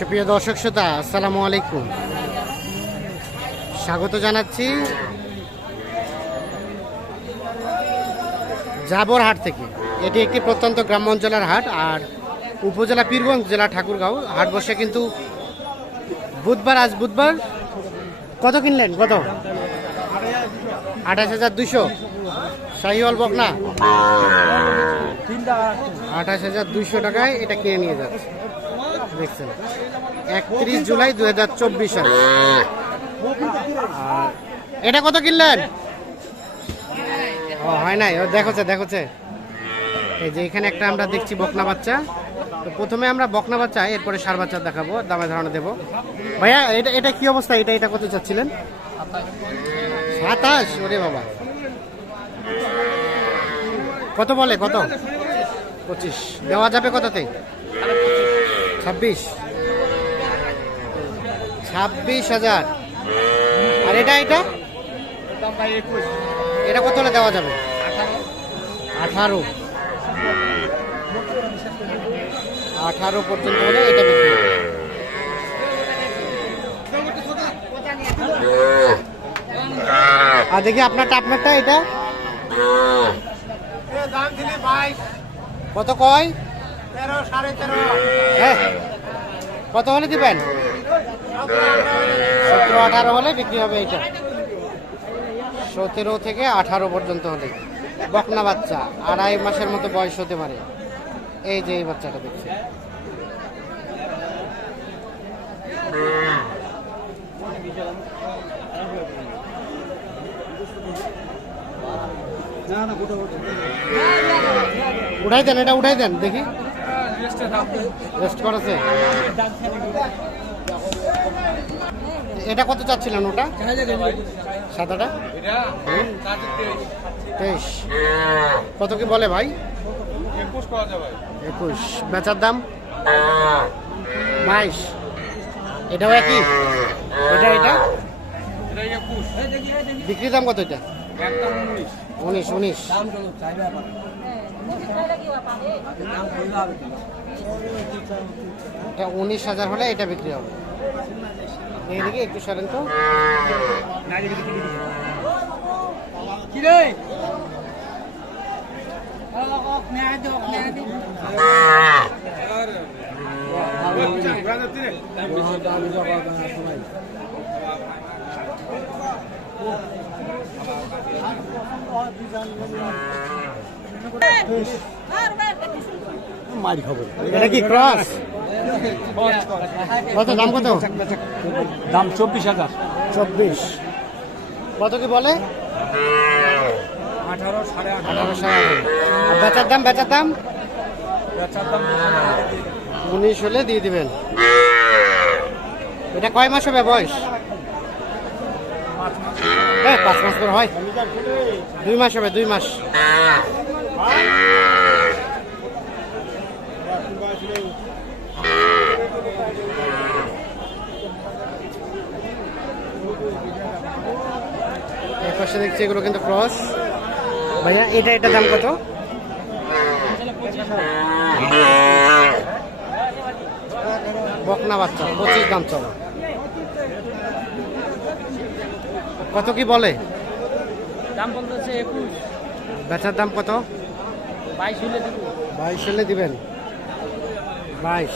সুপ্রিয় দর্শক শ্রোতা, আসসালামু আলাইকুম। স্বাগত জানাচ্ছি জাবর হাট থেকে। এটি একটি প্রত্যন্ত গ্রাম অঞ্চলের হাট, আর উপজেলা পীরগঞ্জ জেলা ঠাকুরগাঁও। হাট বসে কিন্তু বুধবার, আজ বুধবার। কত কিনলেন? কত? আঠাশ হাজার দুশো শাহিওয়াল বকনা? আঠাশ হাজার দুশো টাকায় এটা কিনে নিয়ে যাচ্ছে। দেখছেন। একত্রিশ জুলাই দু হাজার চব্বিশ সাল। এটা কত কিনলেন? ও, হয় নাই। ও, দেখোছে দেখোছে। এই যে এখানে একটা আমরা দেখছি বকনা বাচ্চা। তো প্রথমে আমরা বকনা বাচ্চা, এরপরে সার বাচ্চা দেখাবো, দামে ধারণা দেবো। ভাইয়া, এটা এটা কি অবস্থা? এটা এটা কত চাচ্ছিলেন? সাতাশ? ওরে বাবা। কত বলে? কত? পঁচিশ। দেওয়া যাবে কততে? ছাব্বিশ। ছাব্বিশ হাজার। আর এটা এটা? এটা কত হলে দেওয়া যাবে? আঠারো। আঠারো পর্যন্ত হলে এটা বিক্রি আর দেখি আপনারটা আপনারটা এটা? কত কয়? কত হলে দিবেন? সতেরো, আঠারো হলে বিক্রি হবে এটা সতেরো থেকে আঠারো পর্যন্ত হলে। বকনা বাচ্চা, আড়াই মাসের মতো বয়স হতে পারে। এই যে এই বাচ্চাটা দেখছি। উঠাই দেন, এটা উঠাই দেন, দেখি। রেস্ট করেছে? এটা কত চাচ্ছিলেন ওটা? সাদাটা? তেইশ। কত কি বলে ভাই? একুশ। বেচার দাম? বাইশ। এটাও একই? এটা এটা? বিক্রি দাম কত এটা? উনিশ উনিশ। এটা উনিশ হাজার হলে এটা বিক্রি হবে। এইদিকে একটু সরেন তো। এটা কি ক্রস? কত দাম কত? দাম চব্বিশ হাজার। চব্বিশ। কত কি বলে? আঠারো সাড়ে আঠারো। সাড়ে বেচার দাম বেচার দাম? বেচার দাম উনিশ হলে দিয়ে দিবেন। এটা কয় মাস হবে বয়স? হ্যাঁ পাঁচ মাস করে হয়। দুই মাস হবে দুই মাস। পাশে দেখছি এগুলো কিন্তু ক্রস ভাইয়া এটা এটা দাম কত? বকনা বাচ্চা পঁচিশ দাম চলো। কত কি বলে? দাম বলতেছে একুশ। বেচার দাম কত? বাইশ হলে দিবেন। বাইশ।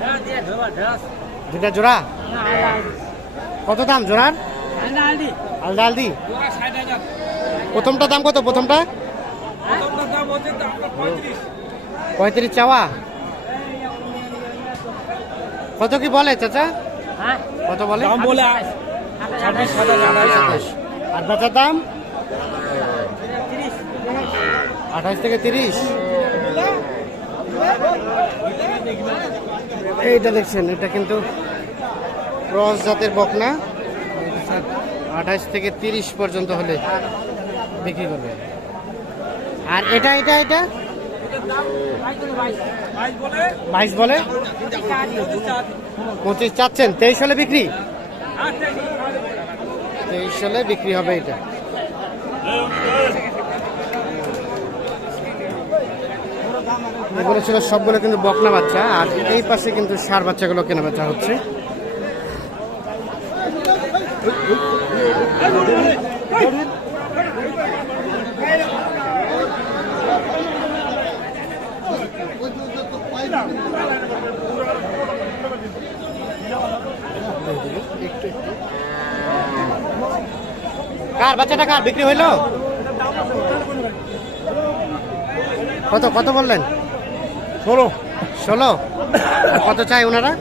হ্যাঁ দুটা জোড়া কত দাম জোড়ার? আলদা আলদি প্রথমটা দাম কত? প্রথমটা? প্রথমটার দাম হচ্ছে আপনার পঁয়ত্রিশ। চাওয়া? কত কি বলে চাচা? হ্যাঁ। কত বলে? বলে ছাব্বিশ। সাতাশ আর বেচার দাম? আঠাশ থেকে তিরিশ। এইটা দেখছেন, এটা কিন্তু ক্রস জাতের বকনা। আঠাশ থেকে তিরিশ পর্যন্ত হলে বিক্রি করবে। আর এটা এটা এটা? বাইশ বলে? পঁচিশ চাচ্ছেন, তেইশ হলে বিক্রি? তেইশ সালে বিক্রি হবে এটা। এগুলো ছিল সবগুলো কিন্তু বকনা বাচ্চা, আর এই পাশে কিন্তু সার বাচ্চাগুলো কেনা বেচা হচ্ছে। কার বাচ্চাটা কার বিক্রি হইল? কত কত বললেন? ষোলো। ষোলো। কত চাই ওনারা?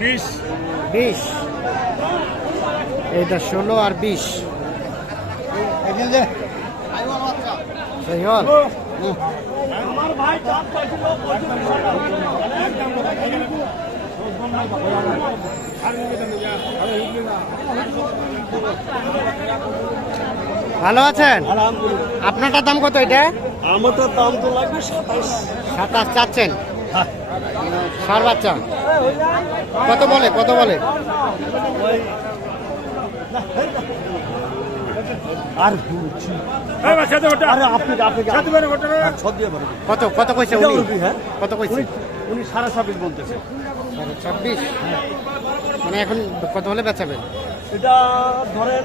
বিশ। বিশ। এইটা ষোলো আর বিশ। আমার ভাই ভালো আছেন? আপনারটার দাম কত এটা? আমাদের দাম তো লাগবে সাতাশ। সাতাশ চাচ্ছেন? সার বাচ্চা। কত বলে কত বলে? আর আপনি কত কত কইছে হ্যাঁ। কত কইছে? উনি সাড়ে ছাব্বিশ বলতেছে। ছাব্বিশ? মানে এখন কত হলে বেচাবেন? এটা ধরেন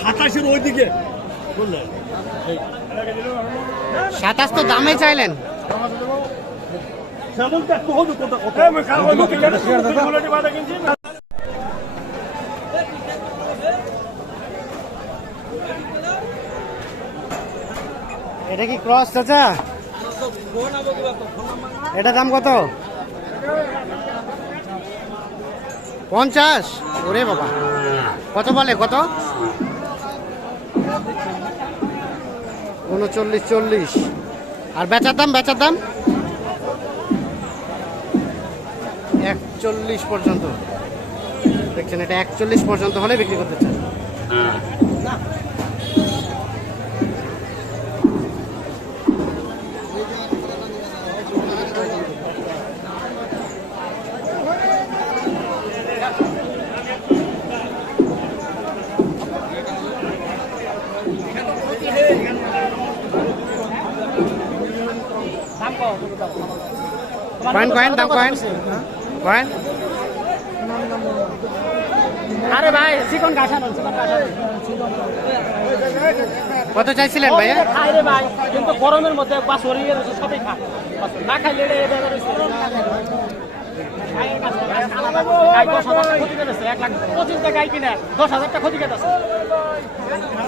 সাতাশের ওইদিকে বুঝলেন সাতাশ তো দামে চাইলেন। এটা কি ক্রস চাচা? এটা দাম কত? পঞ্চাশ? ওরে বাবা। কত বলে? কত? উনচল্লিশ, চল্লিশ। আর বেচার দাম বেচার দাম? একচল্লিশ পর্যন্ত। দেখছেন, এটা একচল্লিশ পর্যন্ত হলে বিক্রি করতে চান। কয়েন কয়েন দাম কয়েন কয়েন আরে ভাই চিকন গাছা কত চাইছিলেন ভাইয়া? খাই রে ভাই কিন্তু গরমের মধ্যে হরিয়ে রয়েছে সবই খায়। না খাইলে।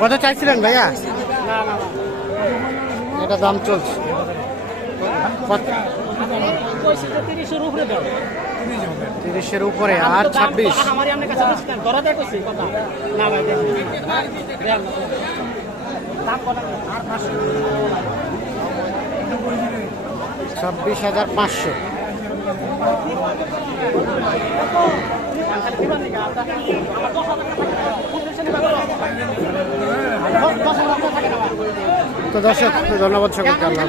কত চাইছিলেন ভাইয়া। এটা দাম চলছে। তিরিশের উপরে আর ছাব্বিশ। ছাব্বিশ হাজার পাঁচশো। তো দর্শক ধন্যবাদ সকলকে আল্লাহ।